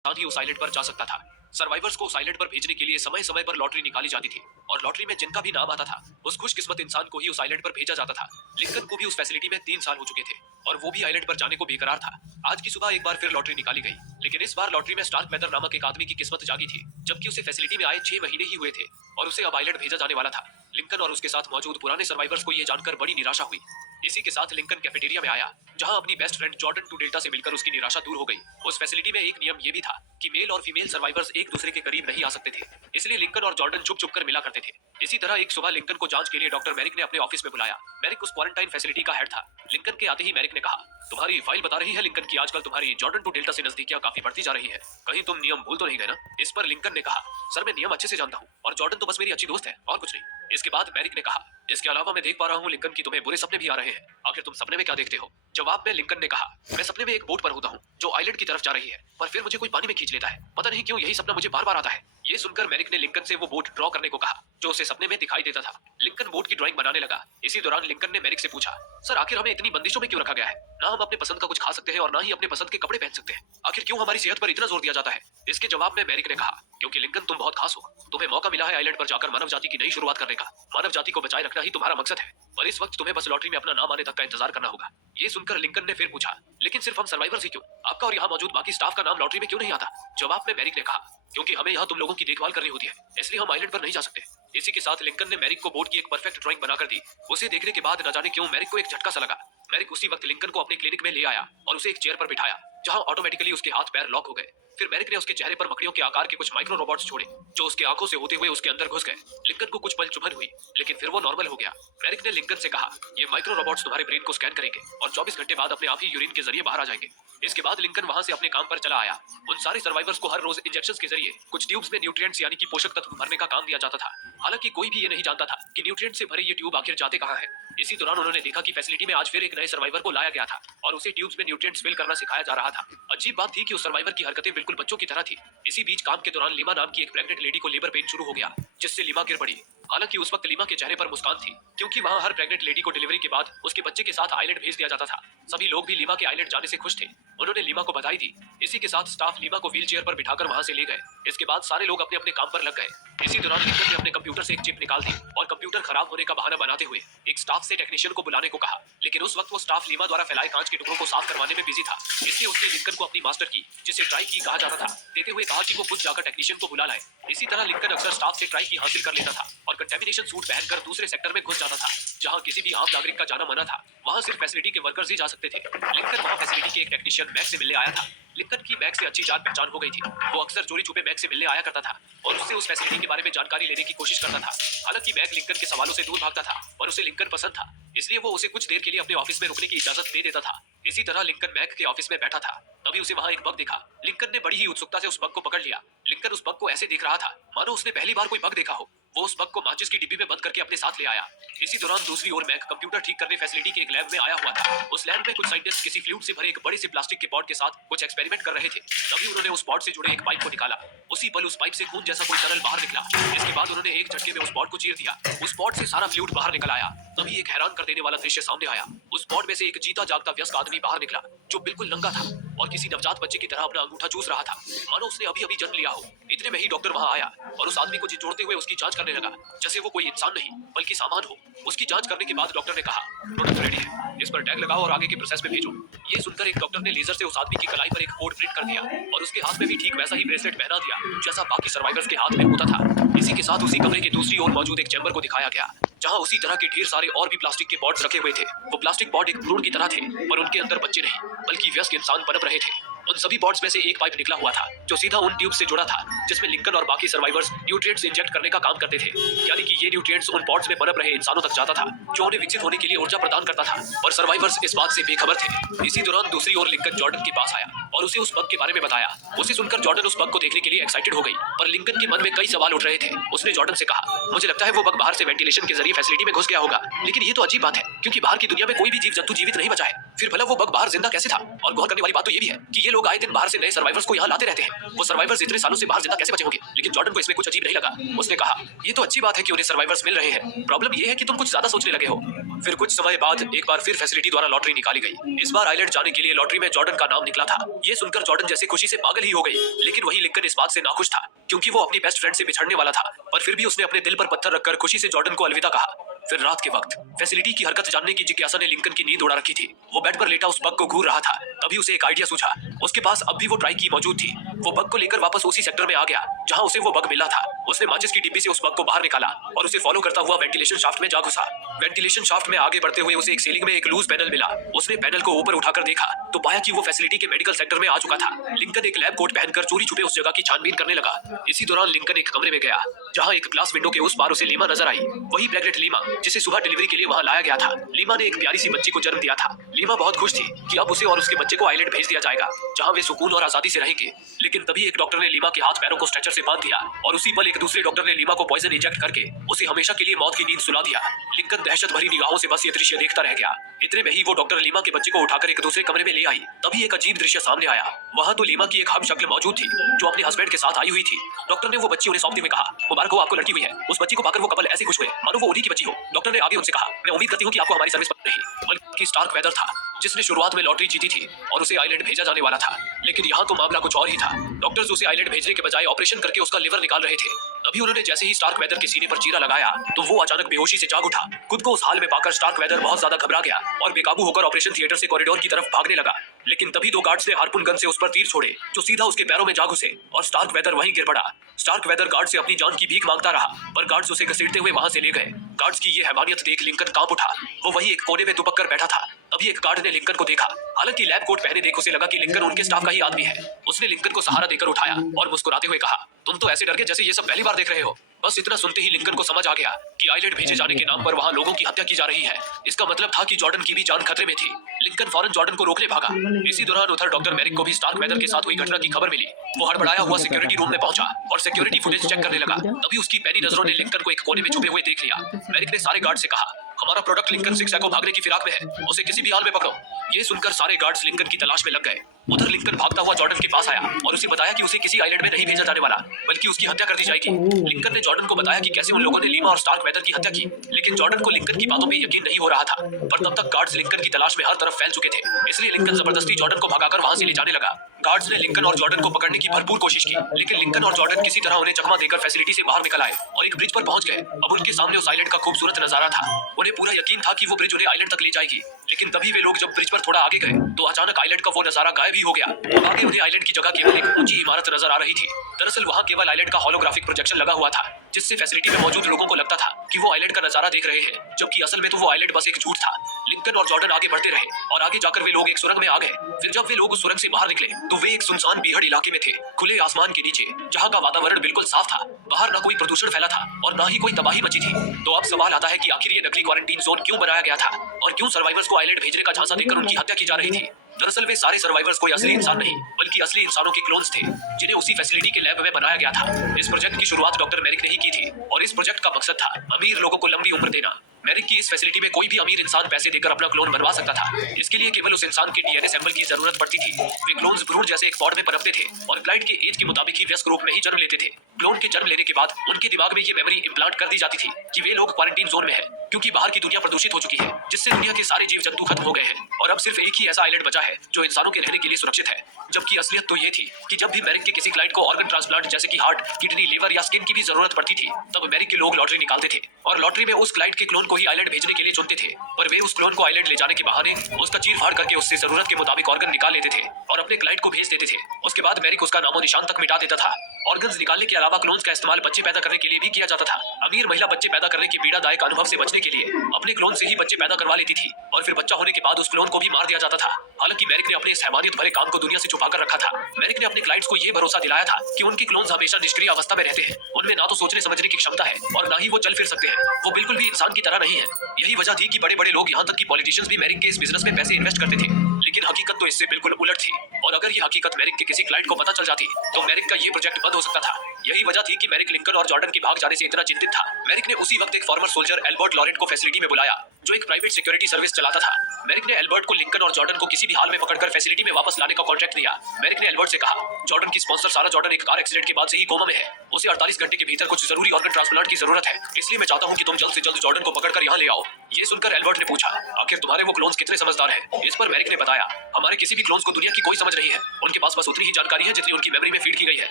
साथ ही उस आइलैंड पर जा सकता था। सर्वाइवर्स को उस आइलैंड पर भेजने के लिए समय समय पर लॉटरी निकाली जाती थी और लॉटरी में जिनका भी नाम आता था उस खुशकिस्मत इंसान को ही उस आइलैंड पर भेजा जाता था। लिंकन को भी उस फैसिलिटी में 3 साल हो चुके थे और वो भी आइलैंड पर जाने को बेकरार था। आज की सुबह एक बार फिर लॉटरी निकाली गई, लेकिन इस बार लॉटरी में स्टार्क मैथर नामक एक आदमी की किस्मत जागी थी, जबकि उसे फैसिलिटी में आए 6 महीने ही हुए थे और उसे अब आइलैंड भेजा जाने वाला था। लिंकन और उसके साथ मौजूद पुराने सर्वाइवर्स को यह जानकर बड़ी निराशा हुई। इसी के साथ लिंकन कैफेटेरिया में आया, जहां अपनी best friend Jordan to Delta से मिलकर उसकी निराशा दूर हो गई। उस फैसिलिटी में एक नियम यह भी था कि मेल और फीमेल सर्वाइवर्स एक दूसरे के करीब नहीं आ सकते थे, इसलिए लिंकन और जॉर्डन छुप छुप कर मिला करते थे। इसी तरह एक सुबह लिंकन को जांच के लिए डॉक्टर मैरिक ने अपने ऑफिस में बुलाया। मैरिक उस क्वारंटाइन फैसिलिटी का हेड था। लिंकन के आते ही मैरिक ने कहा, तुम्हारी फाइल बता रही है लिंकन की आजकल तुम्हारी जॉर्डन टू डेल्टा से नजदीकियां काफी बढ़ती जा रही है, कहीं तुम नियम भूल तो नहीं गए ना? इस पर लिंकन ने कहा, सर मैं नियम अच्छे से जानता हूँ और जॉर्डन तो बस मेरी अच्छी दोस्त है और कुछ नहीं। इसके बाद मैरिक ने कहा, इसके अलावा मैं देख पा रहा हूँ लिंकन की तुम्हें बुरे सपने भी आ रहे हैं, आखिर तुम सपने में क्या देखते हो? जवाब में लिंकन ने कहा, मैं सपने में एक बोट पर होता हूँ जो आइलैंड की तरफ जा रही है, पर फिर मुझे कोई पानी में खींच लेता है। पता नहीं क्यों यही सपना मुझे बार बार आता है। ये सुनकर मैरिक ने लिंकन से वो बोट ड्रॉ करने को कहा जो उसे सपने में दिखाई देता था। लिंकन बोट की ड्राइंग बनाने लगा। इसी दौरान लिंकन ने मैरिक से पूछा, सर आखिर हमें इतनी बंदिशों में क्यों रखा गया है? ना हम अपने पसंद का कुछ खा सकते हैं और ना ही अपने पसंद के कपड़े पहन सकते हैं, आखिर क्यों हमारी सेहत पर इतना जोर दिया जाता है? इसके जवाब में मैरिक ने कहा, क्योंकि लिंकन तुम बहुत खास हो, तुम्हें मौका मिला है आइलैंड पर जाकर मानव जाति की नई शुरुआत करने का। मानव जाति को बचाए रखना ही तुम्हारा मकसद है और इस वक्त तुम्हें बस लॉटरी में अपना नाम आने तक का इंतजार करना होगा। ये सुनकर लिंकन ने फिर पूछा, लेकिन सिर्फ हम सर्वाइवर्स ही क्यों? आपका और यहाँ मौजूद बाकी स्टाफ का नाम लॉटरी में क्यों नहीं आता? जवाब में मैरिक ने कहा, क्योंकि हमें यहाँ तुम लोगों की देखभाल करनी होती है, इसलिए हम आइलैंड पर नहीं जा सकते। इसी के साथ लिंकन ने मैरिक को बोट की एक परफेक्ट ड्राइंग बनाकर दी। उसे देखने के बाद न जाने क्यों मैरिक को एक झटका सा लगा। मैरिक उसी वक्त लिंकन को अपने क्लिनिक में ले आया और उसे एक चेयर पर बिठाया, जहां ऑटोमेटिकली उसके हाथ पैर लॉक हो गए। फिर मैरिक ने उसके चेहरे पर मकड़ियों के आकार के कुछ माइक्रो रोबोट्स छोड़े जो उसके आंखों से होते हुए उसके अंदर घुस गए। लिंकन को कुछ पल चुभन हुई, लेकिन फिर वो नॉर्मल हो गया। मैरिक ने लिंकन से कहा, ये माइक्रो रोबोट्स तुम्हारे ब्रेन को स्कैन करेंगे और 24 घंटे बाद अपने आप ही यूरिन के जरिए बाहर आ जाएंगे। इसके बाद लिंकन वहां से अपने काम पर चला आया। उन सारे सर्वाइवर्स को हर रोज इंजेक्शंस के जरिए कुछ ट्यूब्स में न्यूट्रिएंट्स यानी कि पोषक तत्व भरने का काम दिया जाता था। हालांकि कोई भी ये नहीं जानता था कि न्यूट्रिएंट से भरे ये ट्यूब आखिर जाते कहां हैं। इसी दौरान उन्होंने देखा कि फैसिलिटी में आज फिर एक नए सर्वाइवर को लाया गया था और उसे ट्यूब्स में न्यूट्रिएंट्स फिल करना सिखाया जा रहा था। अजीब बात थी कि उस सर्वाइवर की हरकतें बिल्कुल बच्चों की तरह थी। इसी बीच काम के दौरान लीमा नाम की एक प्रेग्नेंट लेडी को लेबर पेन शुरू हो गया, जिससे लीमा गिर पड़ी। हालांकि उस वक्त लीमा के चेहरे पर मुस्कान थी, क्योंकि वहां हर प्रेग्नेंट लेडी को डिलीवरी के बाद उसके बच्चे के साथ आइलैंड भेज दिया जाता था। सभी लोग भी लीमा के आइलैंड जाने से खुश थे। उन्होंने लीमा को बधाई दी। इसी के साथ स्टाफ लीमा को व्हील चेयर पर बिठाकर वहां से ले गए। इसके बाद सारे लोग अपने अपने काम पर लग गए। इसी दौरान लिंकन ने अपने कंप्यूटर से एक चिप निकाल दी और कंप्यूटर खराब होने का बहाना बनाते हुए एक स्टाफ से टेक्नीशियन को बुलाने को कहा, लेकिन उस वक्त वो स्टाफ लीमा द्वारा फैलाए कांच के टुकड़ों को साफ करवाने में बिजी था। इसलिए उसने लिंकन को अपनी मास्टर की, जिसे ट्राई की कहा जाता था, देते हुए कहा कि वो खुद जाकर टेक्नीशियन को बुला लाए। इसी तरह लिंकन अक्सर स्टाफ से ट्राई की हासिल कर लेता था और कंटेमिनेशन सूट पहनकर दूसरे सेक्टर में घुस जाता था, जहां किसी भी आम नागरिक का जाना मना था। वहां सिर्फ फैसिलिटी के वर्कर्स ही जा सकते थे। लिंकन वहां फैसिलिटी के एक टेक्नीशियन मैक से मिलने आया था। लिंकन की मैक से अच्छी जान पहचान हो गई थी। वो अक्सर चोरी छुपे मैक से मिलने आया करता था और उससे उस फैसिलिटी के बारे में जानकारी लेने की कोशिश करता था। हालांकि मैक लिंकन के सवालों से दूर भागता था और उसे लिंकन पसंद था, इसलिए वो उसे कुछ देर के लिए अपने ऑफिस में रुकने की इजाजत दे देता था। इसी तरह लिंकन मैक के ऑफिस में बैठा था, तभी उसे वहां एक बग दिखा। लिंकन ने बड़ी ही उत्सुकता से उस बग को पकड़ लिया। लिंकन उस बग को ऐसे देख रहा था मानो उसने पहली बार कोई बग देखा हो। वो उस बग को माचिस की डिब्बी में बंद करके अपने साथ ले आया। इसी दौरान दूसरी ओर मैक कंप्यूटर ठीक करने फैसिलिटी के एक लैब में आया हुआ था। उस लैब में कुछ साइंटिस्ट किसी फ्लूइड से भरे एक बड़े से प्लास्टिक के पॉट के साथ कुछ एक्सपेरिमेंट कर रहे थे। तभी उन्होंने उस पॉट से जुड़े एक पाइप को निकाला। उसी पल उस पाइप से खून जैसा कोई तरल बाहर निकला। इसके बाद उन्होंने एक झटके में उस पॉट को चीर दिया। उस पॉट से सारा फ्लूइड बाहर निकल आया। तभी एक हैरान कर देने वाला दृश्य सामने आया। उस पॉट में से एक जीता जागता वयस्क आदमी बाहर निकला, जो बिल्कुल नंगा था और किसी नवजात बच्चे की तरह अपना अंगूठा चूस रहा था, मानो उसने अभी अभी जन्म लिया हो। इतने में ही डॉक्टर वहां आया और उस आदमी को जोड़ते हुए उसकी जांच करने लगा, जैसे वो कोई इंसान नहीं बल्कि सामान हो। उसकी जांच करने के बाद डॉक्टर ने कहा, प्रोडक्ट रेडी है, इस पर टैग लगाओ और आगे के प्रोसेस में भेजो। ये सुनकर एक डॉक्टर ने लेजर से उस आदमी की कलाई पर एक कोड प्रिंट कर दिया और उसके हाथ में भी ठीक वैसा ही ब्रेसलेट पहना दिया जैसा बाकी सर्वाइवर्स के हाथ में होता था। इसी के साथ उसी कमरे के दूसरी ओर मौजूद एक चैम्बर को दिखाया गया, जहां उसी तरह के ढेर सारे और भी प्लास्टिक के पॉट्स रखे हुए थे। वो प्लास्टिक पॉट एक भ्रूण की तरह थे, पर उनके अंदर बच्चे नहीं बल्कि वयस्क इंसान पनप रहे थे। उन सभी पॉट्स में से एक पाइप निकला हुआ था जो सीधा उन ट्यूब से जुड़ा था जिसमें लिंकन और बाकी सर्वाइवर्स न्यूट्रिएंट्स इंजेक्ट करने का काम करते थे। यानी कि ये न्यूट्रिएंट्स उन पॉट्स में पनप रहे इंसानों तक जाता था, जो उन्हें विकसित होने के लिए ऊर्जा प्रदान करता था, और सर्वाइवर्स इस बात से बेखबर थे। इसी दौरान दूसरी ओर लिंकन जॉर्डन के पास आया और उसे उस बग के बारे में बताया। उसे सुनकर जॉर्डन उस बग को देखने के लिए एक्साइटेड हो गई, पर लिंकन के मन में कई सवाल उठ रहे थे। उसने जॉर्डन से कहा, मुझे लगता है वो बग बाहर से वेंटिलेशन के जरिए फैसिलिटी में घुस गया होगा, लेकिन ये तो अजीब बात है क्योंकि बाहर की दुनिया में कोई भी जीव जंतु जीवित नहीं बचा है। फिर भला वो बग बाहर जिंदा कैसे था? और गौर करने वाली बात तो ये भी है कि ये लोग आए दिन बाहर से नए सर्वाइवर्स को यहाँ लाते रहते हैं। वो सर्वाइवर्स इतने सालों से बाहर जिंदा कैसे बचे होंगे? लेकिन जॉर्डन को इसमें कुछ अजीब नहीं लगा। उसने कहा, ये तो अच्छी बात है कि उन्हें सर्वाइवर्स मिल रहे हैं, प्रॉब्लम ये है कि तुम कुछ ज्यादा सोचने लगे हो। फिर कुछ समय बाद एक बार फिर फैसिलिटी द्वारा लॉटरी निकाली गई। इस बार आइलैंड जाने के लिए लॉटरी में जॉर्डन का नाम निकला था। ये सुनकर जॉर्डन जैसे खुशी से पागल ही हो गई। लेकिन वही लिंकन इस बात से नाखुश था, क्योंकि वो अपनी बेस्ट फ्रेंड से बिछड़ने वाला था। पर फिर भी उसने अपने दिल पर पत्थर रखकर खुशी से जॉर्डन को अलविदा कहा। फिर रात के वक्त फैसिलिटी की हरकत जानने की जिज्ञासा ने लिंकन की नींद उड़ा रखी थी। वो बेड पर लेटा उस बग को घूर रहा था। तभी उसे एक आइडिया सूझा। उसके पास अब भी वो ट्राई की मौजूद थी। वो बग को लेकर वापस उसी सेक्टर में आ गया जहां उसे वो बग मिला था। उसने माचिस की डिब्बी से उस बग को बाहर निकाला और उसे फॉलो करता हुआ वेंटिलेशन शाफ्ट में जा घुसा। वेंटिलेशन शाफ्ट में आगे बढ़ते हुए उसे एक सीलिंग में एक लूज पैनल मिला। उसने पैनल को ऊपर उठाकर देखा तो पाया कि वो फैसिलिटी के मेडिकल सेक्टर में आ चुका था। लिंकन एक लैब कोट पहनकर चोरी छुपे उस जगह की छानबीन करने लगा। इसी दौरान लिंकन एक कमरे में गया जहां एक ग्लास विंडो के उस पार उसे लीमा नजर आई। वही ब्लैकलेट लीमा जिसे सुबह डिलीवरी के लिए वहां लाया गया था। लीमा ने एक प्यारी सी बच्ची को जन्म दिया था। लीमा बहुत खुश थी कि अब उसे और उसके बच्चे को आइलैंड भेज दिया जाएगा जहां वे सुकून और आजादी से रहेंगे। लेकिन तभी एक डॉक्टर ने लीमा के हाथ पैरों को स्ट्रेचर से बांध दिया और उसी पल एक दूसरे डॉक्टर ने लीमा को पॉइजन इंजेक्ट करके उसे हमेशा के लिए मौत की नींद सुला दिया। लिंकन दहशत भरी निगाहों से बस ये दृश्य देखता रह गया। इतने में ही वो डॉक्टर लीमा के बच्चे को उठाकर एक दूसरे कमरे में ले आई। तभी एक अजीब दृश्य सामने आया। वहां तो लीमा की एक हम शक्ल मौजूद थी जो अपने हस्बैंड के साथ आई हुई थी। डॉक्टर ने वो बच्ची उन्हें सौंपते हुए कहा, मुबारक हो, आपको लड़की हुई है। उस बच्ची को पाकर वो कपल ऐसे खुश हुए मानो वो उन्हीं की बच्ची हो। डॉक्टर ने आगे उनसे कहा, मैं उम्मीद करती हूँ कि आपको हमारी सर्विस पसंद नहीं, बल्कि स्टार्क वेदर था जिसने शुरुआत में लॉटरी जीती थी और उसे आइलैंड भेजा जाने वाला था। लेकिन यहाँ तो मामला कुछ और ही था। डॉक्टर्स उसे आइलैंड भेजने के बजाय ऑपरेशन करके उसका लिवर निकाल रहे थे। तभी उन्होंने जैसे ही स्टार्क वेदर के सीने पर चीरा लगाया तो वो अचानक बेहोशी से जाग उठा। खुद को उस हाल में पाकर स्टार्क वेदर बहुत ज्यादा घबरा गया और बेकाबू होकर ऑपरेशन थिएटर से कॉरिडोर की तरफ भागने लगा। लेकिन तभी दो गार्ड्स ने हार्पून गन से उस पर तीर छोड़े जो सीधा उसके पैरों में जा घुसे और स्टार्क वेदर वहीं गिर पड़ा। स्टार्क वेदर गार्ड से अपनी जान की भीख मांगता रहा पर गार्ड्स उसे घसीटते हुए वहां से ले गए। गार्ड्स की ये हैवानियत देख लिंकन कांप उठा। वो वहीं एक कोने में दुबक कर बैठा था। तभी एक गार्ड ने लिंकन को देखा। हालांकि लैब कोट पहने देख उसे लगा कि लिंकन उनके स्टाफ का ही आदमी है। उसने लिंकन को सहारा देकर उठाया और मुस्कुराते हुए कहा, तुम तो ऐसे डर गए जैसे ये सब पहली बार देख रहे हो। बस इतना सुनते ही लिंकन को समझ आ गया कि आइलैंड भेजे जाने के नाम पर वहां लोगों की हत्या की जा रही है। इसका मतलब था कि जॉर्डन की भी जान खतरे में थी। लिंकन फौरन जॉर्डन को रोकने भागा। इसी दौरान उधर डॉक्टर मैरिक को भी स्टार्क वेदर के साथ हुई घटना की खबर मिली। वो हड़बड़ाया हुआ सिक्योरिटी रूम में पहुंचा और सिक्योरिटी फुटेज चेक करने लगा। तभी उसकी पैनी नजरों ने लिंकन को एक कोने में छुपे हुए देख लिया। मैरिक ने सारे गार्ड से कहा, हमारा प्रोडक्ट लिंकन सिक्सैको भागने की फिराक में है, उसे किसी भी हाल में पकड़ो। ये सुनकर सारे गार्ड्स लिंकन की तलाश में लग गए। उधर लिंकन भागता हुआ जॉर्डन के पास आया और उसे बताया कि उसे किसी आइलैंड में नहीं भेजा जाने वाला बल्कि उसकी हत्या कर दी जाएगी। लिंकन ने जॉर्डन को बताया कि कैसे उन लोगों ने लीमा और स्टार्क वेदर की हत्या की। लेकिन जॉर्डन को लिंकन की बातों में यकीन नहीं हो रहा था। पर तब तक गार्ड्स लिंकन की तलाश में हर तरफ फैल चुके थे। इसलिए लिंकन जबरदस्ती जॉर्डन को भगाकर वहां से ले जाने लगा। गार्ड्स ने लिंकन और जॉर्डन को पकड़ने की भरपूर कोशिश की, लेकिन लिंकन और जॉर्डन किसी तरह उन्हें चकमा देकर फैसिलिटी से बाहर निकल आए और एक ब्रिज पर पहुंच गए। अब उनके सामने उस आइलैंड का खूबसूरत नजारा था। उन्हें पूरा यकीन था कि वो ब्रिज उन्हें आइलैंड तक ले जाएगी। लेकिन तभी वे लोग जब ब्रिज पर थोड़ा आगे गए तो अचानक आइलैंड का वो नजारा गायब ही हो गया। अब आगे उन्हें आइलैंड की जगह केवल एक ऊंची इमारत नजर आ रही थी। दरअसल वहां केवल आइलैंड का होलोग्राफिक प्रोजेक्शन लगा हुआ था, जिससे फैसिलिटी में मौजूद लोगों को लगता था कि वो आइलैंड का नजारा देख रहे हैं, जबकि असल में तो वो आइलैंड बस एक झूठ था। लिंकन और जॉर्डन आगे बढ़ते रहे और आगे जाकर वे लोग एक सुरंग में आ गए। फिर जब वे लोग उस सुरंग से बाहर निकले तो वे एक सुनसान बीहड़ इलाके में थे, खुले आसमान के नीचे, जहाँ का वातावरण बिल्कुल साफ था। बाहर न कोई प्रदूषण फैला था और न ही कोई तबाही मची थी। तो अब सवाल आता है कि आखिर ये नकली क्वारंटीन जोन क्यों बनाया गया था और क्यों सर्वाइवर्स को आइलैंड भेजने का झांसा देकर उनकी हत्या की जा रही थी। दरअसल वे सारे सर्वाइवर्स कोई असली इंसान नहीं बल्कि असली इंसानों के क्लोन्स थे, जिन्हें उसी फैसिलिटी के लैब में बनाया गया था। इस प्रोजेक्ट की शुरुआत डॉक्टर मैरिक ने ही की थी और इस प्रोजेक्ट का मकसद था अमीर लोगों को लंबी उम्र देना। मैरिक की इस फैसिलिटी में कोई भी अमीर इंसान पैसे देकर अपना क्लोन बनवा सकता था। इसके लिए केवल उस इंसान के डीएनए सैंपल की जरूरत पड़ती थी। वे क्लोन्स भ्रूण जैसे एक पॉड में पनपते थे और क्लाइंट के एज के मुताबिक ही वयस्क रूप में ही जन्म लेते थे। क्लोन के जन्म लेने के बाद उनके दिमाग में ये मेमोरी इम्प्लांट कर दी जाती थी कि वे लोग क्वारंटीन जोन में है, क्योंकि बाहर की दुनिया प्रदूषित हो चुकी है, जिससे दुनिया के सारे जीव जंतु खत्म हो गए हैं और अब सिर्फ एक ही ऐसा आइलैंड बचा है जो इंसानों के रहने के लिए सुरक्षित है। जबकि असलियत तो ये थी कि जब भी मैरिक के किसी क्लाइंट को ऑर्गन ट्रांसप्लांट जैसे कि हार्ट, किडनी, लिवर या स्किन की भी जरूरत पड़ती थी, तब मैरिक के लोग लॉटरी निकालते थे और लॉटरी में उस क्लाइंट के क्लोन को ही आइलैंड भेजने के लिए चुनते थे। पर वे उस क्लोन को आइलैंड ले जाने के बहाने उसका चीर फाड़ करके उससे जरूरत के मुताबिक ऑर्गन निकाल लेते थे और अपने क्लाइंट को भेज देते थे। उसके बाद मैरिक उसका नामो निशान तक मिटा देता था। ऑर्गन्स निकालने के अलावा क्लोन्स का इस्तेमाल बच्चे पैदा करने के लिए भी किया जाता था। अमीर महिला बच्चे पैदा करने की पीड़ादायक अनुभव से बचने के लिए अपने क्लोन से ही बच्चे पैदा करवा लेती थी और फिर बच्चा होने के बाद उस क्लोन को भी मार दिया जाता था। हालांकि मैरिक ने अपने इस हैवानियत भरे काम को दुनिया से छुपा कर रखा था। मैरिक ने अपने क्लाइंट्स को यह भरोसा दिलाया था कि उनके क्लोन्स हमेशा निष्क्रिय अवस्था में रहते हैं। उनमें ना तो सोचने समझने की क्षमता है और ना ही वो चल फिर सकते हैं। वो बिल्कुल भी इंसान की तरह नहीं है। यही वजह थी कि बड़े बड़े लोग, यहाँ तक कि पॉलिटिशियंस भी मैरिक के इस बिजनेस में पैसे इन्वेस्ट करते थे। लेकिन हकीकत तो इससे बिल्कुल उलट थी और अगर ये हकीकत मैरिक के किसी क्लाइंट को पता चल जाती तो मैरिक का ये प्रोजेक्ट बंद हो सकता था। यही वजह थी कि मैरिक लिंकन और जॉर्डन के भाग जाने से इतना चिंतित था। मैरिक ने उसी वक्त एक फॉर्मर सोल्जर एल्बर्ट लॉरेंट को फैसिलिटी में बुलाया जो एक प्राइवेट सिक्योरिटी सर्विस चलाता था। मैरिक ने एल्बर्ट को लिंकन और जॉर्डन को किसी भी हाल में पकड़कर फैसिलिटी में वापस लाने का कॉन्ट्रैक्ट दिया। मैरिक ने एल्बर्ट से कहा, जॉर्डन की स्पॉन्सर सारा जॉर्डन एक कार एक्सीडेंट के बाद से ही कोमा में है। उसे 48 घंटे के भीतर कुछ जरूरी ऑर्गन ट्रांसप्लांट की जरूरत है, इसलिए मैं चाहता हूँ कि तुम जल्द से जल्द जॉर्डन को पकड़कर यहाँ ले आओ। ये सुनकर एल्बर्ट ने पूछा, आखिर तुम्हारे वो क्लोन्स कितने समझदार हैं? इस पर मैरिक ने बताया, हमारे किसी भी क्लोन्स को दुनिया की कोई समझ नहीं है। उनके पास बस उतनी ही जानकारी है जितनी उनकी मेमोरी में फीड की गई है।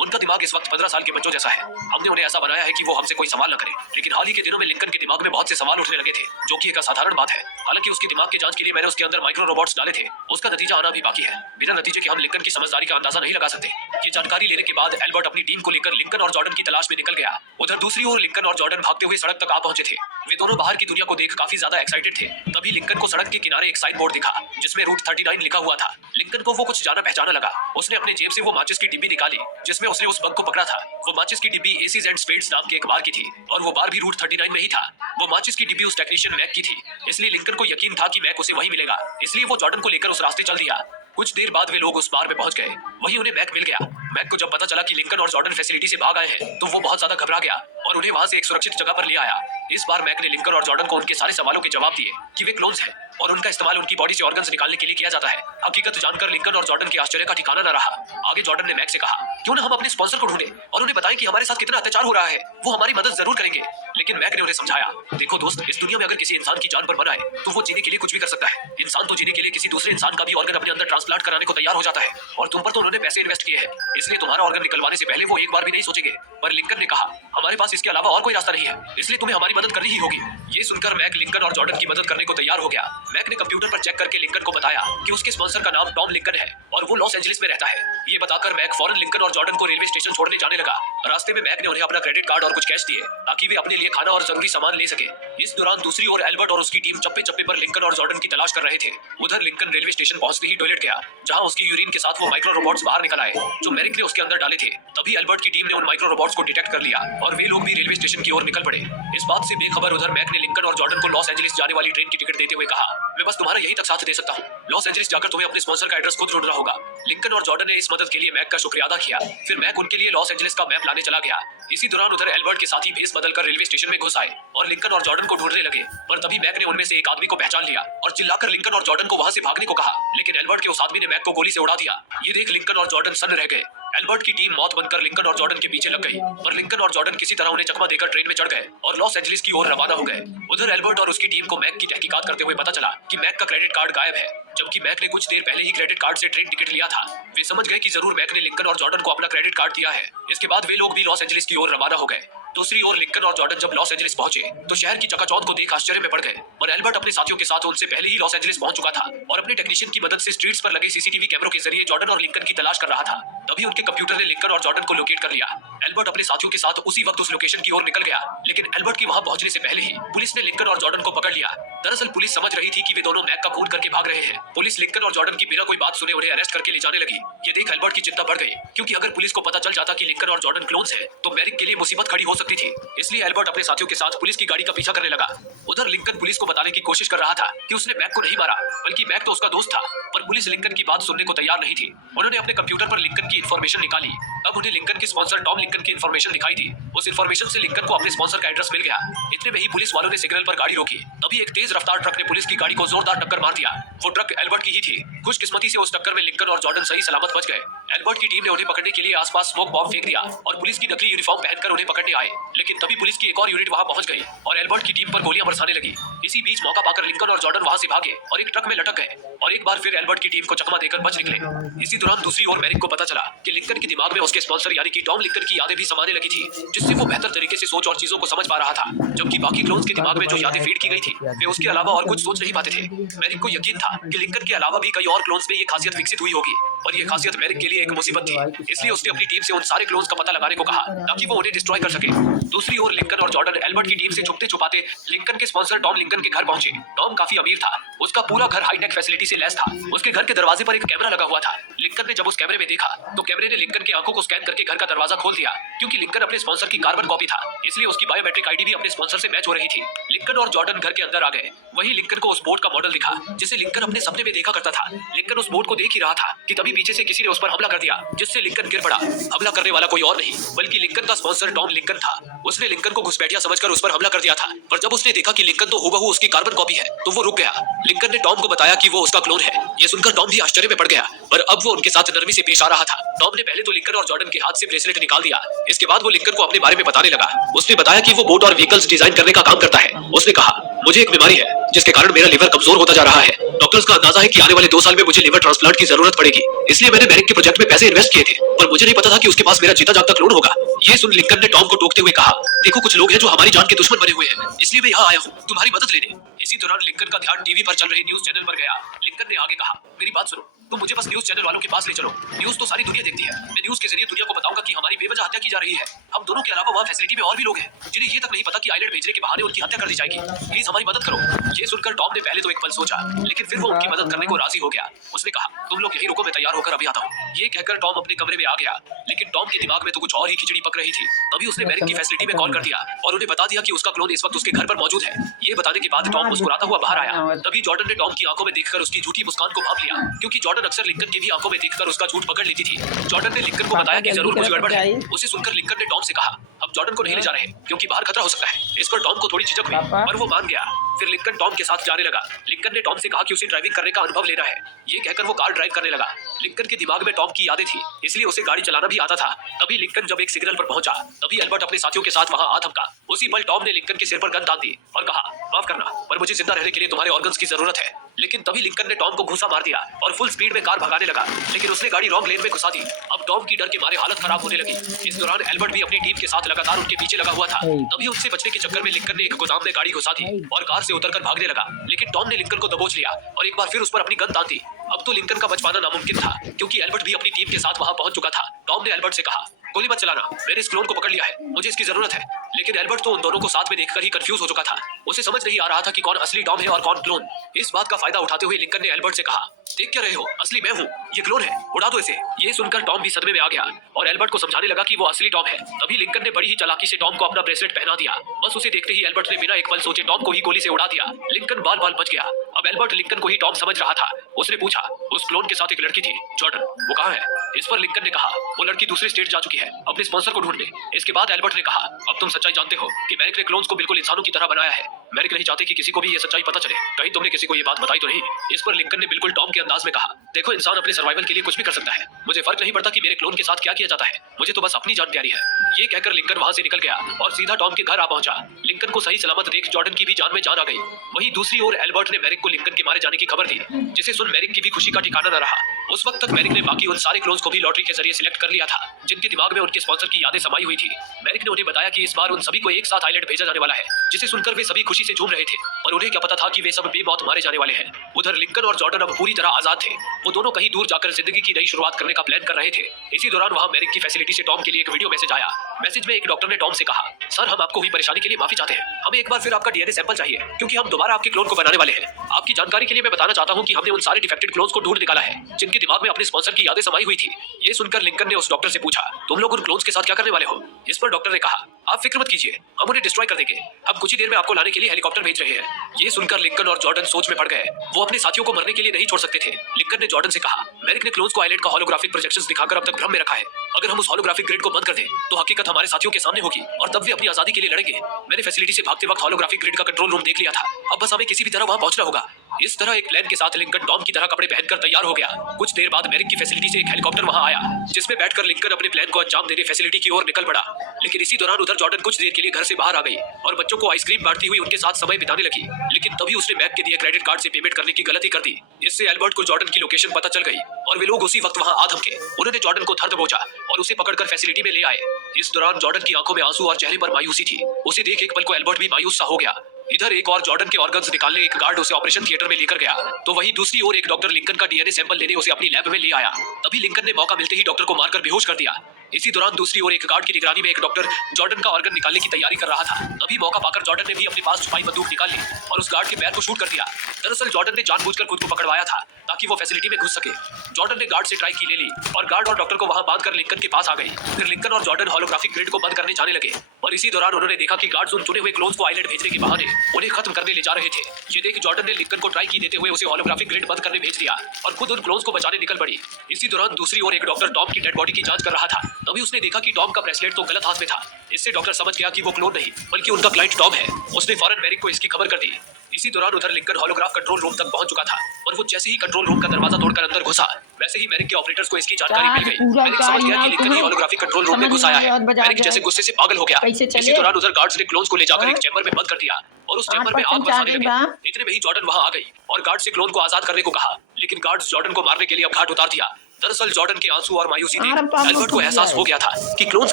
उनका दिमाग इस वक्त 15 साल के बच्चों जैसा है। हमने उन्हें ऐसा बनाया है कि वो हमसे कोई सवाल न करे। लेकिन हाल ही के दिनों में लिंकन के दिमाग में बहुत से सवाल उठने लगे थे, जो कि एक असाधारण बात है। हालांकि उसके दिमाग की जांच के लिए मैंने उसके अंदर माइक्रो रोबोट्स डाले थे। उसका नतीजा आना भी बाकी है। बिना नतीजे के हम लिंकन की समझदारी का अंदाजा नहीं लगा सकते। ये जानकारी लेने के बाद एल्बर्ट अपनी टीम को लेकर लिंकन और जॉर्डन की तलाश में निकल गया। उधर दूसरी ओर लिंकन और जॉर्डन भागते हुए सड़क तक आ पहुंचे थे। वे दोनों बाहर की दुनिया को देख काफी ज्यादा एक्साइटेड थे। तभी लिंकन को सड़क के किनारे एक साइन बोर्ड दिखा जिसमें रूट 39 लिखा हुआ था। लिंकन को वो कुछ जाना पहचाना लगा। उसने अपने जेब से वो माचिस की डिब्बी निकाली जिसमें उसने उस बग को पकड़ा था। वो माचिस की डिब्बी एसीज एंड स्पेड्स नाम के एक बार की थी और वो बार भी रूट 39 में ही था। वो माचिस की डिब्बी उस टेक्नीशियन मैक की थी, इसलिए लिंकन को यकीन था कि मैक उसे वहीं मिलेगा। इसलिए वो जॉर्डन को लेकर उस रास्ते चल दिया। कुछ देर बाद वे लोग उस बार में पहुंच गए। वहीं उन्हें मैक मिल गया। मैक को जब पता चला कि लिंकन और जॉर्डन फैसिलिटी से भाग आए हैं तो वो बहुत ज्यादा घबरा गया और उन्हें वहां से एक सुरक्षित जगह पर ले आया। इस बार मैक ने लिंकन और जॉर्डन को उनके सारे सवालों के जवाब दिए कि वे क्लोन्स हैं और उनका इस्तेमाल उनकी बॉडी से ऑर्गन्स निकालने के लिए किया जाता है। हकीकत जानकर लिंकन और जॉर्डन के आश्चर्य का ठिकाना न रहा। आगे जॉर्डन ने मैक से कहा, क्यों ना हम अपने स्पॉन्सर को ढूंढे और उन्हें बताएं कि हमारे साथ कितना अत्याचार हो रहा है। वो हमारी मदद जरूर करेंगे। लेकिन मैक ने उन्हें समझाया, देखो दोस्त, इस दुनिया में अगर किसी इंसान की जान पर मर आए तो वो जीने के लिए कुछ भी कर सकता है। इंसान तो जीने के लिए किसी दूसरे इंसान का भी ऑर्गन अपने अंदर ट्रांसप्लांट कराने को तैयार हो जाता है और तुम पर तो उन्होंने पैसे इन्वेस्ट किए हैं, इसलिए तुम्हारा ऑर्गन निकलवाने से पहले वो एक बार भी नहीं सोचेंगे। पर लिंकन ने कहा, हमारे पास इसके अलावा और कोई रास्ता नहीं है, इसलिए तुम्हें हमारी मदद करनी ही होगी। ये सुनकर मैक लिंकन और जॉर्डन की मदद करने को तैयार हो गया। मैक ने कंप्यूटर पर चेक करके लिंकन को बताया कि उसके स्पॉन्सर का नाम टॉम लिंकन है और वो लॉस एंजलिस में रहता है। ये बताकर मैक फौरन लिंकन और जॉर्डन को रेलवे स्टेशन छोड़ने जाने लगा। रास्ते में मैक ने उन्हें अपना क्रेडिट कार्ड और कुछ कैश दिए ताकि वे अपने लिए खाना और जरूरी सामान ले सके। इस दौरान दूसरी ओर एल्बर्ट और उसकी टीम चप्पे चप्पे पर लिंकन और जॉर्डन की तलाश कर रहे थे। उधर लिंकन रेलवे स्टेशन पहुंचते ही टॉयलेट गया, जहां उसकी यूरिन के साथ वो माइक्रो रोबोट्स बाहर निकल आए जो मैरिक ने उसके अंदर डाले थे। तभी एल्बर्ट की टीम ने उन माइक्रो रोबोट्स को डिटेक्ट कर लिया और वे लोग भी रेलवे स्टेशन की ओर निकल पड़े। इस बात से बेखबर उधर मैक ने लिंकन और जॉर्डन को लॉस एंजलिस जाने वाली ट्रेन की टिकट देते हुए कहा, मैं बस तुम्हारा यही तक साथ दे सकता हूँ। लॉस एंजलिस जाकर तुम्हें अपने स्पॉन्सर का एड्रेस खुद ढूंढना होगा। लिंकन और जॉर्डन ने इस मदद के लिए मैक का शुक्रिया अदा किया। फिर मैक उनके लिए लॉस एंजलिस का मैप लाने चला गया। इसी दौरान उधर एल्बर्ट के साथी भेस बदलकर रेलवे स्टेशन में घुस आए और लिंकन और जॉर्डन को ढूंढने लगे। पर तभी मैक ने उनमें से एक आदमी को पहचान लिया और चिल्लाकर लिंकन और जॉर्डन को वहां से भागने को कहा। लेकिन एल्बर्ट के उस आदमी ने मैक को गोली से उड़ा दिया। ये देख लिंकन और जॉर्डन सन्न रह गए। एल्बर्ट की टीम मौत बनकर लिंकन और जॉर्डन के पीछे लग गई, पर लिंकन और जॉर्डन किसी तरह उन्हें चकमा देकर ट्रेन में चढ़ गए और लॉस एंजलिस की ओर रवाना हो गए। उधर एल्बर्ट और उसकी टीम को मैक की तहकीकात करते हुए पता चला कि मैक का क्रेडिट कार्ड गायब है, जबकि मैक ने कुछ देर पहले ही क्रेडिट कार्ड से ट्रेन टिकट लिया था। वे समझ गए कि जरूर मैक ने लिंकन और जॉर्डन को अपना क्रेडिट कार्ड दिया है। इसके बाद वे लोग भी लॉस एंजलिस की ओर रवाना हो गए। दूसरी ओर लिंकन और जॉर्डन जब लॉस एंजलिस पहुंचे तो शहर की चकाचौंध को देख आश्चर्य में पड़ गए। पर एल्बर्ट अपने साथियों के साथ उनसे पहले ही लॉस एंजलिस पहुंच चुका था और अपने टेक्नीशियन की मदद से स्ट्रीट्स पर लगे सीसीटीवी कैमरों के जरिए जॉर्डन और लिंकन की तलाश कर रहा था। तभी उनके कंप्यूटर ने लिंकन और जॉर्डन को लोकेट कर लिया। एल्बर्ट अपने साथियों के साथ उसी वक्त उस लोकेशन की ओर निकल गया, लेकिन एल्बर्ट की वहां पहुंचने से पहले ही पुलिस ने लिंकन और जॉर्डन को पकड़ लिया। दरअसल पुलिस समझ रही थी कि वे दोनों मैक का खून करके भाग रहे हैं। पुलिस लिंकन और जॉर्डन की बिना कोई बात सुने उन्हें अरेस्ट करके ले जाने लगी। ये देख एल्बर्ट की चिंता बढ़ गई, क्योंकि अगर पुलिस को पता चल जाता कि लिंकन और जॉर्डन क्लोन्स हैं, तो मैरिक के लिए मुसीबत खड़ी हो सकती थी। इसलिए एल्बर्ट अपने साथियों के साथ पुलिस की गाड़ी का पीछा करने लगा। उधर लिंकन पुलिस को बताने की कोशिश कर रहा था कि उसने मैक को नहीं मारा, बल्कि मैक तो उसका दोस्त था। पर पुलिस लिंकन की बात सुनने को तैयार नहीं थी। उन्होंने अपने कंप्यूटर पर लिंकन की इंफॉर्मेशन निकाली। अब उन्हें लिंकन के स्पॉन्सर टॉम लिंकन की इंफॉर्मेशन दिखाई दी। उस इंफॉर्मेशन से लिंकन को अपने स्पॉन्सर का एड्रेस मिल गया। इतने में ही पुलिस वालों ने सिग्नल पर गाड़ी रोकी। तभी एक तेज रफ्तार ट्रक ने पुलिस की गाड़ी को जोरदार टक्कर मार दिया। वो ट्रक एल्बर्ट की ही थी। खुशकिस्मती से उस टक्कर में लिंकन और जॉर्डन सही सलामत बच गए। एल्बर्ट की टीम ने उन्हें पकड़ने के लिए आसपास स्मोक बॉम्ब फेंक दिया और पुलिस की नकली यूनिफॉर्म पहनकर उन्हें पकड़ने आए। लेकिन तभी पुलिस की एक और यूनिट वहां पहुंच गई और एल्बर्ट की टीम पर गोलियां बरसाने लगी। इसी बीच मौका पाकर लिंकन और जॉर्डन वहां से भागे और एक ट्रक में लटक गए और एक बार फिर एल्बर्ट की टीम को चकमा देकर बच निकले। इसी दौरान दूसरी ओर मैरिक को पता चला कि लिंकन के दिमाग में उसके स्पॉन्सर यानी कि टॉम लिंकन की यादें भी समाने लगी थी, जिससे वो बेहतर तरीके से सोच और चीजों को समझ पा रहा था। जबकि बाकी क्लोन्स के दिमाग में जो यादें फीड की गई थी वे उसके अलावा और कुछ सोच नहीं पाते थे। मैरिक को यकीन था कि लिंकन के अलावा भी कई और क्लोन्स में ये खासियत विकसित हुई होगी और ये खासियत मैरिक के लिए एक मुसीबत थी। इसलिए उसने अपनी टीम से उन सारे क्लोन्स का पता लगाने को कहा ताकि वो उन्हें डिस्ट्रॉय कर सके। दूसरी ओर लिंकन और जॉर्डन एल्बर्ट की टीम से छुपते छुपाते लिंकन के स्पॉन्सर टॉम लिंकन के घर पहुंचे। टॉम काफी अमीर था। उसका पूरा घर हाईटेक फैसिलिटी से लैस था। उसके घर के दरवाजे पर एक कैमरा लगा हुआ था। लिंकन ने जब उस कैमरे में देखा तो कैमरे ने लिंकन की आंखों को स्कैन करके घर का दरवाजा खोल दिया। क्योंकि लिंकन अपने स्पॉन्सर की कार्बन कॉपी था, इसलिए उसकी बायोमेट्रिक आईडी भी अपने स्पॉन्सर से मैच हो रही थी। लिंकन और जॉर्डन घर के अंदर आ गए। वहीं लिंकन को उस बोट का मॉडल दिखा जिसे लिंकन अपने सपने में देखा करता था। लिंकन उस बोट को देख ही रहा था कि तभी तभी पीछे से किसी ने उस पर हमला कर दिया, जिससे लिंकन गिर पड़ा। हमला करने वाला कोई और नहीं बल्कि लिंकन का स्पॉन्सर टॉम लिंकन था। उसने लिंकन को घुसपैठिया समझकर उस पर हमला कर दिया था, पर जब उसने देखा कि लिंकन तो हूबहू उसकी कार्बन कॉपी है, तो वो रुक गया। लिंकन ने टॉम को बताया कि वो उसका क्लोन है। ये सुनकर टॉम भी आश्चर्य में पड़ गया, पर अब वो उनके साथ नरमी से पेश आ रहा था। टॉम ने पहले तो लिंकन और जॉर्डन के हाथ से ब्रेसलेट निकाल दिया। इसके बाद वो लिंकन को अपने बारे में बताने लगा। उसने बताया कि वो बोट और व्हीकल्स डिजाइन करने का काम करता है। उसने कहा, मुझे एक बीमारी है जिसके कारण मेरा लिवर कमजोर होता जा रहा है। डॉक्टर्स का अंदाजा है कि आने वाले 2 साल में मुझे लिवर ट्रांसप्लांट की जरूरत पड़ेगी। इसलिए मैंने मैरिक के प्रोजेक्ट में पैसे इन्वेस्ट किए थे, पर मुझे नहीं पता था कि उसके पास मेरा जीता जागता क्लोन होगा। ये सुन लिंकन ने टॉम को टोकते हुए कहा, देखो कुछ लोग हैं जो हमारी जान के दुश्मन बने हुए हैं, इसलिए मैं यहाँ आया हूँ तुम्हारी मदद लेने। इसी दौरान लिंकन का ध्यान टीवी पर चल रहे न्यूज चैनल पर गया। लिंकन ने आगे कहा, मेरी बात सुनो, तुम मुझे बस न्यूज चैनल वालों के पास ले चलो। न्यूज तो सारी दुनिया देखती है। मैं न्यूज के जरिए दुनिया को बताऊंगा कि हमारी बेवजह हत्या की जा रही है। हम दोनों के अलावा वहाँ फैसिलिटी में और भी लोग हैं जिन्हें ये तक नहीं पता कि आइलैंड भेजने के बहाने उनकी हत्या कर दी जाएगी। प्लीज हमारी मदद करो। ये सुनकर टॉम ने पहले तो एक पल सोचा, लेकिन फिर वो उनकी मदद करने को राजी हो गया। उसने कहा, तुम लोग यही रुको, मैं तैयार होकर अभी आता हूँ। ये कहकर टॉम अपने कमरे में आ गया, लेकिन टॉम के दिमाग में तो कुछ और ही खिचड़ी पक रही थी। तभी उसने मैरिक की फैसिलिटी में कॉल कर दिया और उन्हें बता दिया कि उसका क्लोन इस वक्त उसके घर पर मौजूद है। ये बताने के बाद टॉम मुस्कुराता हुआ बाहर आया। तभी जॉर्डन ने टॉम की आंखों में देखकर उसकी झूठी मुस्कान को भांप लिया, क्योंकि जॉर्डन अक्सर लिंकन की भी आंखों में देखकर उसका झूठ पकड़ लेती थी। जॉर्डन ने लिंकन को बताया कि जरूर कुछ गड़बड़ है। उसे सुनकर लिंकन ने टॉम से कहा, अब जॉर्डन को नहीं ले जा रहे क्योंकि बाहर खतरा हो सकता है। इस पर टॉम को थोड़ी झिझक हुई, पर वो मान गया। फिर लिंकन टॉम के साथ जाने लगा। लिंकन ने टॉम से कहा कि उसे ड्राइविंग करने का अनुभव लेना है। ये कहकर वो कार ड्राइव करने लगा। लिंकन के दिमाग में टॉम की यादें थी, इसलिए उसे गाड़ी चलाना भी आता था। तभी लिंकन जब एक सिग्नल पर पहुंचा, तभी एल्बर्ट अपने साथियों के साथ वहां आ थमका। उसी पल टॉम ने लिंकन के सिर पर गन तान दी और कहा, माफ करना, पर मुझे जिंदा रहने के लिए तुम्हारे ऑर्गन्स की जरूरत है। लेकिन तभी लिंकन ने टॉम को घूसा मार दिया और फुल स्पीड में कार भगाने लगा, लेकिन उसने गाड़ी रॉन्ग लेन में घुसा दी। अब टॉम की डर के मारे हालत खराब होने लगी। इस दौरान एल्बर्ट भी अपनी टीम के साथ लगातार उनके पीछे लगा हुआ था। तभी उससे बचने के चक्कर में लिंकन ने एक गोदाम में गाड़ी घुसा दी और कार से उतरकर भागने लगा, लेकिन टॉम ने लिंकन को दबोच लिया और एक बार फिर उस पर अपनी गन तान दी। अब तो लिंकन का बच पाना नामुमकिन था, क्योंकि एल्बर्ट भी अपनी टीम के साथ वहां पहुंच चुका था। टॉम ने एल्बर्ट से कहा, गोली मत चलाना, मैंने इस क्लोन को पकड़ लिया है, मुझे इसकी जरूरत है। लेकिन एल्बर्ट तो उन दोनों को साथ में देखकर ही कंफ्यूज हो चुका था। उसे समझ नहीं आ रहा था कि कौन असली टॉम है और कौन क्लोन। इस बात का फायदा उठाते हुए लिंकन ने एल्बर्ट से कहा, देख क्या रहे हो, असली मैं हूँ, ये क्लोन है, उड़ा दो इसे। ये सुनकर टॉम भी सदमे में आ गया और एल्बर्ट को समझाने लगा कि वो असली टॉम है। तभी लिंकन ने बड़ी ही चालाकी से टॉम को अपना ब्रेसलेट पहना दिया। बस उसे देखते ही एल्बर्ट ने बिना एक पल सोचे टॉम को ही गोली से उड़ा दिया। लिंकन बाल बाल बच गया। अब एल्बर्ट लिंकन को ही टॉम समझ रहा था। उसने पूछा, उस क्लोन के साथ एक लड़की थी, जॉर्डन, वो कहाँ है? इस पर लिंकन ने कहा, वो लड़की दूसरे स्टेट जा चुकी है अपने स्पॉन्सर को ढूंढने। इसके बाद एल्बर्ट ने कहा, अब तुम सच्चाई जानते हो कि मैरिक ने क्लोन्स को बिल्कुल इंसानों की तरह बनाया है। मैरिक नहीं चाहते कि किसी को भी ये सच्चाई पता चले। कहीं तुमने किसी को ये बात बताई तो नहीं? इस पर लिंकन ने बिल्कुल टॉम के अंदाज में कहा, देखो इंसान अपने सर्वाइवल के लिए कुछ भी कर सकता है, मुझे फर्क नहीं पड़ता कि मेरे क्लोन के साथ क्या किया जाता है, मुझे तो बस अपनी जान प्यारी है। ये कहकर लिंकन वहां से निकल गया और सीधा टॉम के घर आ पहुंचा। लिंकन को सही सलामत देख जॉर्डन की भी जान में जान आ गई। वहीं दूसरी ओर एल्बर्ट ने मैरिक को लिंकन के मारे जाने की खबर दी, जिसे सुन मैरिक की भी खुशी का ठिकाना न रहा। उस वक्त तक मैरिक ने बाकी उन सारे क्लोन्स को भी लॉटरी के जरिए सिलेक्ट कर लिया था, जिनके दिमाग में उनके स्पॉन्सर की यादें समाई हुई थी। मैरिक ने उन्हें बताया कि इस बार उन सभी को एक साथ आइलैंड भेजा जाने वाला है, जिसे सुनकर वे सभी खुशी से झूम रहे थे, और उन्हें क्या पता था कि वे सब बेमौत मारे जाने वाले हैं। उधर लिंकन और जॉर्डन अब पूरी तरह आजाद थे। वो दोनों कहीं दूर जाकर जिंदगी की नई शुरुआत करने का प्लान कर रहे थे। इसी दौरान वहां मैरिक की फैसिलिटी से टॉम के लिए एक वीडियो मैसेज आया। मैसेज में एक डॉक्टर ने टॉम से कहा, सर हम आपको हुई परेशानी के लिए माफी चाहते हैं, हमें एक बार फिर आपका डीएनए सैंपल चाहिए, क्योंकि हम दोबारा आपके क्लोन को बनाने वाले हैं। आपकी जानकारी के लिए मैं बताना चाहता हूँ कि हमने उन सारे डिफेक्टेड क्लोन्स को ढूंढ निकाला है, जिनके दिमाग में अपने स्पॉन्सर की यादें समाई हुई थी। ये सुनकर लिंकन ने उस डॉक्टर से पूछा, तुम लोग उन क्लोन्स के साथ क्या करने वाले हो? इस पर डॉक्टर ने कहा, आप फिक्र मत कीजिए, हम उन्हें डिस्ट्रॉय कर देंगे। हम कुछ ही देर में आपको लाने के लिए हेलीकॉप्टर भेज रहे हैं। ये सुनकर लिंकन और जॉर्डन सोच में पड़ गए। वो अपने साथियों को मरने के लिए नहीं छोड़ सकते थे। लिंकन ने जॉर्डन से कहा, मैरिक ने क्लोन्स को आइलैंड का होलोग्राफिक प्रोजेक्शंस दिखाकर अब तक भ्रम में रखा है। अगर हम उस होलोग्राफिक ग्रिड को बंद कर दें तो हकीकत हमारे साथियों के सामने होगी और तब वे अपनी आजादी के लिए लड़ेंगे। मैंने फैसिलिटी से भागते वक्त होलोग्राफिक ग्रिड का कंट्रोल रूम देख लिया था, अब बस हमें किसी भी तरह वहां पहुंचना होगा। इस तरह एक प्लान के साथ लिंकन टॉम की तरह कपड़े पहनकर तैयार हो गया। कुछ देर बाद मैरिक की फैसिलिटी से एक हेलीकॉप्टर वहां आया, जिसमें बैठकर लिंकन अपने प्लान को अंजाम देने फैसिलिटी की ओर निकल पड़ा। लेकिन इसी दौरान उधर जॉर्डन कुछ देर के लिए घर से बाहर आ गई और बच्चों को आइसक्रीम बांटती हुई उनके साथ समय बिताने लगी। लेकिन तभी उसने मैक के दिए क्रेडिट कार्ड से पेमेंट करने की गलती कर दी। इससे एल्बर्ट को जॉर्डन की लोकेशन पता चल गई और वे लोग उसी वक्त वहां आ थमके। उन्होंने जॉर्डन को धर दबोचा और उसे पकड़कर फैसिलिटी में ले आए। इस दौरान जॉर्डन की आंखों में आंसू और चेहरे पर मायूसी थी। उसे देख एक पल को एल्बर्ट भी मायूस सा हो गया। इधर एक और जॉर्डन के ऑर्गन्स निकालने एक गार्ड उसे ऑपरेशन थिएटर में लेकर गया, तो वहीं दूसरी ओर एक डॉक्टर लिंकन का डीएनए सैंपल लेने उसे अपनी लैब में ले आया। तभी लिंकन ने मौका मिलते ही डॉक्टर को मारकर बेहोश कर दिया। इसी दौरान दूसरी ओर एक गार्ड की निगरानी में एक डॉक्टर जॉर्डन का ऑर्गन निकालने की तैयारी कर रहा था। तभी मौका पाकर जॉर्डन ने भी अपने पास छुपाई बंदूक निकाल ली और उस गार्ड के पैर को शूट कर दिया। दरअसल जॉर्डन ने जानबूझकर खुद को पकड़वाया था ताकि वो फैसिलिटी में घुस सके। जॉर्डन ने गार्ड से ट्राई की ले ली और गार्ड और डॉक्टर को वहां बांधकर लिंकन के पास आ गई। फिर लिंकन और जॉर्डन होलोग्राफिक ग्रिड को बंद करने जाने लगे और इसी दौरान उन्होंने देखा कि गार्ड्स उन चुने हुए क्लोन्स को आइलैंड भेजने के बहाने उन्हें खत्म करने ले जा रहे थे। ये देख जॉर्डन ने लिंकन को ट्राई की देते हुए उसे होलोग्राफिक ग्रिड बंद करने भेज दिया और खुद उन क्लोन्स को बचाने निकल पड़ी। इसी दौरान दूसरी ओर एक डॉक्टर टॉम की डेड बॉडी की जांच कर रहा था। तभी उसने देखा कि टॉम का ब्रेसलेट तो गलत हाथ में था। इससे डॉक्टर समझ गया कि वो क्लोन नहीं बल्कि उनका क्लाइंट टॉम है। उसने फौरन मैरिक को इसकी खबर कर दी। इसी दौरान उधर लिंकन होलोग्राफ कंट्रोल रूम तक पहुंच चुका था और वो जैसे ही कंट्रोल रूम का दरवाजा तोड़कर अंदर घुसा वैसे ही मैरिक के ऑपरेटर्स को इसकी जानकारी मिल गई। मैरिक समझ गया कि लिंकन ही होलोग्राफिक कंट्रोल रूम में घुस आया है। मैरिक जैसे गुस्से से पागल हो गया। इसी दौरान उधर गार्ड्स ने क्लोन्स को ले जाकर एक चैम्बर में बंद कर दिया और उस चैम्बर में आग बरसाने लगे। इतने में ही जॉर्डन वहां आ गई और गार्ड से क्लोन को आजाद करने को कहा, लेकिन गार्ड्स जॉर्डन को मारने के लिए अब घाट उतार दिया। दरअसल जॉर्डन के आंसू और मायूसी देख एल्बर्ट को एहसास हो गया था कि क्लोन्स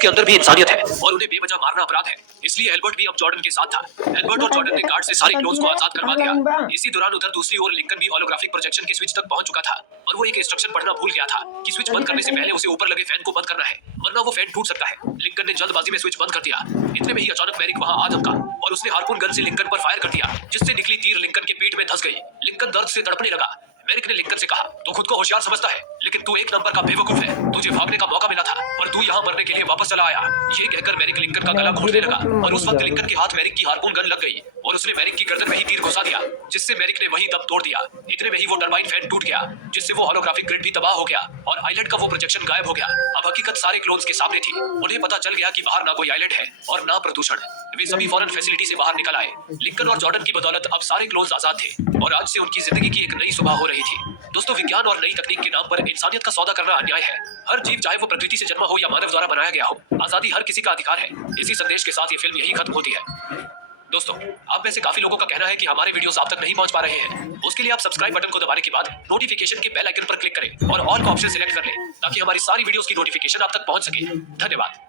के अंदर भी इंसानियत है और उन्हें बेवजह मारना अपराध है। इसलिए एल्बर्ट भी अब जॉर्डन के साथ था। एल्बर्ट और जॉर्डन ने गार्ड से सारे क्लोन्स को आजाद करवा दिया। इसी दौरान उधर दूसरी ओर लिंकन भी होलोग्राफिक प्रोजेक्शन के स्विच तक पहुंच चुका था और वो एक इंस्ट्रक्शन पढ़ना भूल गया था कि स्विच बंद करने से पहले उसे ऊपर लगे फैन को बंद करना है वरना वो फैन टूट सकता है। लिंकन ने जल्दबाजी में स्विच बंद कर दिया। इतने में ही अचानक मैरिक वहां आ धमका और उसने हार्पून गन से लिंकन पर फायर कर दिया जिससे निकली तीर लिंकन के पीठ में धंस गई। लिंकन दर्द से तड़पने लगा। मैरिक ने लिंकन से कहा, तू खुद को होशियार समझता है लेकिन तू एक नंबर का बेवकूफ है। तुझे भागने का मौका मिला था और तू यहाँ मरने के लिए वापस चला आया। ये कहकर मैरिक लिंकन का गला घोटने लगा और उस वक्त लिंकन के हाथ मैरिक की हार्पून गन लग गई और उसने मैरिक की गर्दन में ही तीर घुसा दिया जिससे मैरिक ने वही दम तोड़ दिया। इतने में ही वो टरबाइन फैन टूट गया जिससे वो होलोग्राफिक ग्रिड भी तबाह हो गया और आइलैंड का वो प्रोजेक्शन गायब हो गया। अब हकीकत सारे क्लोन्स के सामने थी। उन्हें पता चल गया कि बाहर ना कोई आइलैंड है और ना प्रदूषण। वे सभी फौरन फैसिलिटी से बाहर निकल आए। लिंकन और जॉर्डन की बदौलत अब सारे क्लोन्स आजाद थे और आज से उनकी जिंदगी की एक नई सुबह हो रही थी। दोस्तों, विज्ञान और नई तकनीक के नाम पर इंसानियत का सौदा करना अन्याय है। हर जीव चाहे वो प्रकृति से जन्मा हो या मानव द्वारा बनाया गया हो, आजादी हर किसी का अधिकार है। इसी संदेश के साथ ये फिल्म यही खत्म होती है। दोस्तों, आप में से काफी लोगों का कहना है कि हमारे वीडियोस आप तक नहीं पहुंच पा रहे हैं। उसके लिए आप सब्सक्राइब बटन को दबाने के बाद नोटिफिकेशन के बेल आइकन पर क्लिक करें और ऑल का ऑप्शन सिलेक्ट कर लें ताकि हमारी सारी वीडियोस की नोटिफिकेशन आप तक पहुंच सके। धन्यवाद।